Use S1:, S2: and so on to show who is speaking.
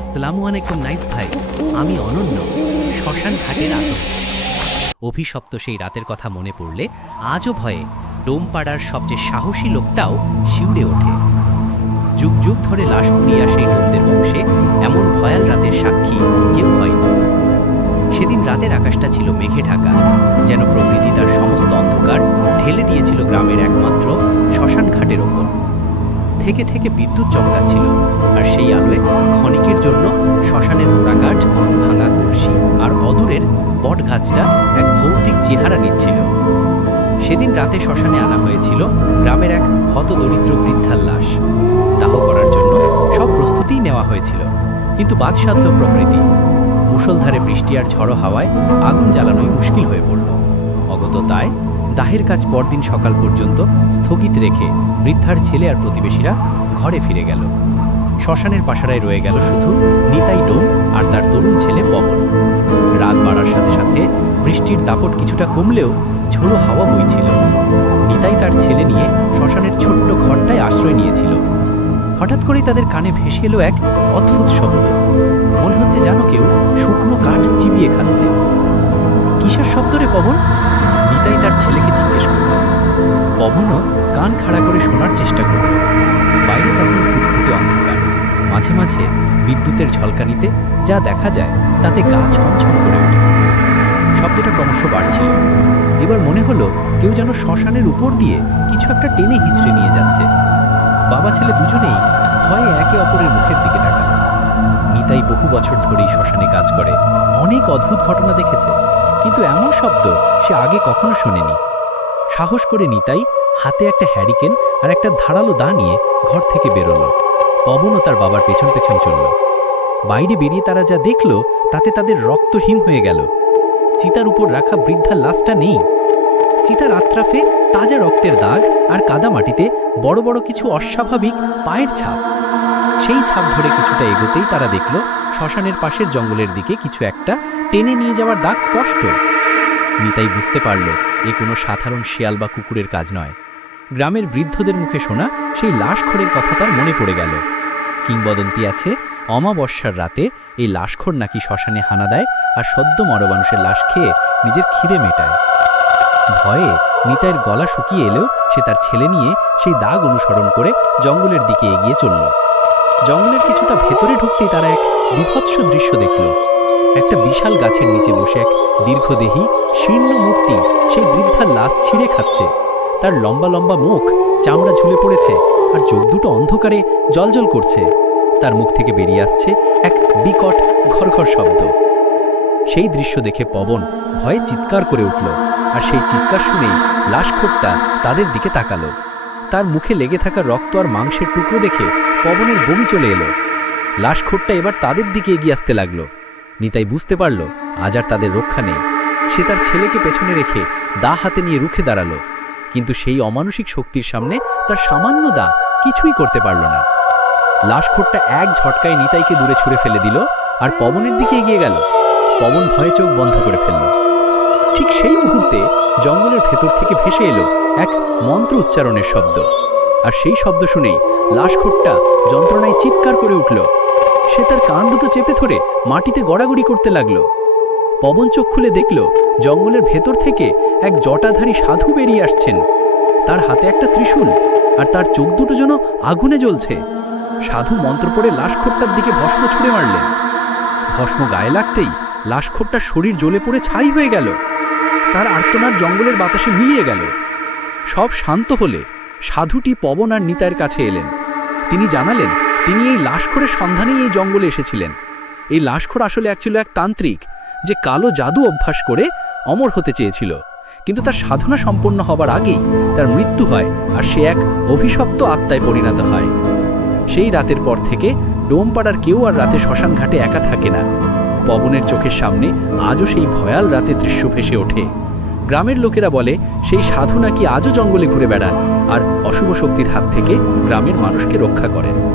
S1: আসসালামু আলাইকুম, নাইস ভাই। আমি অনন্য, শ্মশান ঘাটের আতঙ্ক অভিশপ্ত সেই রাতের কথা মনে পড়লে আজও ভয়ে ডোমপাড়ার সবচেয়ে সাহসী লোকটাও শিউড়ে ওঠে। যুগ যুগ ধরে লাশ পুড়িয়া সেই ডোমদের বংশে এমন ভয়াল রাতের সাক্ষী কেউ হয়নি সেদিন রাতের আকাশটা ছিল মেঘে ঢাকা, যেন প্রকৃতি তার সমস্ত অন্ধকার ঢেলে দিয়েছিল গ্রামের একমাত্র শ্মশান ঘাটের ওপর। থেকে থেকে বিদ্যুৎ চমকাচ্ছিল, আর সেই আলোয় ক্ষণিকের জন্য শ্মশানের পোড়াকাঠ ভাঙা কলসি আর অদূরের বট গাছটা এক ভৌতিক চেহারা নিচ্ছিল। সেদিন রাতে শ্মশানে আনা হয়েছিল গ্রামের এক হতদরিদ্র বৃদ্ধার লাশ। দাহ করার জন্য সব প্রস্তুতিই নেওয়া হয়েছিল, কিন্তু বাদ সাধল প্রকৃতি। মুষলধারে বৃষ্টি আর ঝড়ো হাওয়ায় আগুন জ্বালানোই মুশকিল হয়ে পড়ল। অগত তাই দাহের কাজ পরদিন সকাল পর্যন্ত স্থগিত রেখে বৃদ্ধার ছেলে আর প্রতিবেশীরা ঘরে ফিরে গেল। শ্মশানের পাশারায় রয়ে গেল শুধু নিতাই ডোম আর তার তরুণ ছেলে পবন। রাত বাড়ার সাথে সাথে বৃষ্টির দাপট কিছুটা কমলেও ঝোড়ো হাওয়া বইছিল। নিতাই তার ছেলে নিয়ে শ্মশানের ছোট্ট ঘরটায় আশ্রয় নিয়েছিল। হঠাৎ করেই তাদের কানে ভেসে এলো এক অদ্ভুত শব্দ। মনে হচ্ছে যেন কেউ শুকনো কাঠ চিবিয়ে খাচ্ছে। কিসের শব্দ রে পবন? নিতাই তার ছেলেকে জিজ্ঞেস করল। পবনও কান খাড়া করে শোনার চেষ্টা করল। বাইরে তখন ফুটফুটে অন্ধকার। মাঝে মাঝে বিদ্যুতের ঝলকানিতে যা দেখা যায় তাতে গা ছমছম করে ওঠে। শব্দটা ক্রমশ বাড়ছিল। এবার মনে হলো কেউ যেন শ্মশানের উপর দিয়ে কিছু একটা টেনে হিচড়ে নিয়ে যাচ্ছে। বাবা ছেলে দুজনেই ভয়ে একে অপরের মুখের দিকে নিতাই বহু বছর ধরেই শ্মশানে কাজ করে। অনেক অদ্ভুত ঘটনা দেখেছে। কিন্তু এমন শব্দ সে আগে কখনো শোনেনি। সাহস করে নিতাই হাতে একটা হ্যারিকেন আর একটা ধারালো দা নিয়ে ঘর থেকে বেরোলো। পবনও তার বাবার পেছন পেছন চলল। বাইরে বেরিয়ে তারা যা দেখল, তাতে তাদের রক্ত হিম হয়ে গেল। চিতার উপর রাখা বৃদ্ধার লাশটা নেই। চিতার আত্রাফে তাজা রক্তের দাগ আর কাদামাটিতে বড় বড় কিছু অস্বাভাবিক পায়ের ছাপ। সেই ছাপ ধরে কিছুটা এগোতেই তারা দেখল শ্মশানের পাশের জঙ্গলের দিকে কিছু একটা টেনে নিয়ে যাওয়ার দাগ স্পষ্ট। নিতাই বুঝতে পারল, এ কোনো সাধারণ শিয়াল বা কুকুরের কাজ নয়। গ্রামের বৃদ্ধদের মুখে শোনা সেই লাশখোরের কথা তার মনে পড়ে গেল। কিংবদন্তি আছে, অমাবস্যার রাতে এই লাশখোর নাকি শ্মশানে হানা দেয় আর সদ্য মর মানুষের লাশ খেয়ে নিজের খিদে মেটায়। ভয়ে নিতাইয়ের গলা শুকিয়ে এলেও সে তার ছেলে নিয়ে সেই দাগ অনুসরণ করে জঙ্গলের দিকে এগিয়ে চলল। জঙ্গলের কিছুটা ভেতরে ঢুকতেই তারা এক বিভৎস দৃশ্য দেখল। একটা বিশাল গাছের নিচে বসে এক দীর্ঘদেহী, শীর্ণ মূর্তি সেই বৃদ্ধার লাশ ছিঁড়ে খাচ্ছে। তার লম্বা লম্বা মুখ চামড়া ঝুলে পড়েছে আর চোখ দুটো অন্ধকারে জলজল করছে। তার মুখ থেকে বেরিয়ে আসছে এক বিকট ঘরঘর শব্দ। সেই দৃশ্য দেখে পবন ভয়ে চিৎকার করে উঠল আর সেই চিৎকার শুনেই লাশখোরটা তাদের দিকে তাকালো। তার মুখে লেগে থাকা রক্ত আর মাংসের টুকরো দেখে পবনের বমি চলে এলো। লাশখোরটা এবার তাদের দিকে এগিয়ে আসতে লাগল। নিতাই বুঝতে পারল, আজ আর তাদের রক্ষা নেই। সে তার ছেলেকে পেছনে রেখে দা হাতে নিয়ে রুখে দাঁড়াল। কিন্তু সেই অমানসিক শক্তির সামনে তার সামান্য দা কিছুই করতে পারল না। লাশখোরটা এক ঝটকায় নিতাইকে দূরে ছুঁড়ে ফেলে দিল আর পবনের দিকে এগিয়ে গেল। পবন ভয়ে চোখ বন্ধ করে ফেলল। ঠিক সেই মুহূর্তে জঙ্গলের ভেতর থেকে ভেসে এলো এক মন্ত্র উচ্চারণের শব্দ। আর সেই শব্দ শুনেই লাশখোরটা যন্ত্রণায় চিৎকার করে উঠল। সে তার কান দুটো চেপে ধরে মাটিতে গড়াগড়ি করতে লাগল। পবন চোখ খুলে দেখল, জঙ্গলের ভেতর থেকে এক জটাধারী সাধু বেরিয়ে আসছেন। তার হাতে একটা ত্রিশূল, আর তার চোখ দুটো যেন আগুনে জ্বলছে। সাধু মন্ত্র পড়ে লাশখোরটার দিকে ভস্ম ছুঁড়ে মারলেন। ভস্ম গায়ে লাগতেই লাশখোরটার শরীর জ্বলে পড়ে ছাই হয়ে গেল। তার আর্তনার জঙ্গলের বাতাসে মিলিয়ে গেল। সব শান্ত হলে সাধুটি পবন আর নিতাইয়ের কাছে এলেন। তিনি জানালেন, তিনি এই লাশখোরের সন্ধানেই এই জঙ্গলে এসেছিলেন। এই লাশখোর আসলে এক ছিল এক তান্ত্রিক, যে কালো জাদু অভ্যাস করে অমর হতে চেয়েছিল। কিন্তু তার সাধনা সম্পন্ন হবার আগেই তার মৃত্যু হয় আর সে এক অভিশপ্ত আত্মায় পরিণত হয়। সেই রাতের পর থেকে ডোমপাড়ার কেউ আর রাতে শ্মশান ঘাটে একা থাকে না। পবনের চোখের সামনে আজও সেই ভয়াল রাতে দৃশ্য ভেসে ওঠে। গ্রামের লোকেরা বলে, সেই সাধু নাকি আজও জঙ্গলে ঘুরে বেড়ান আর অশুভ শক্তির হাত থেকে গ্রামের মানুষকে রক্ষা করেন।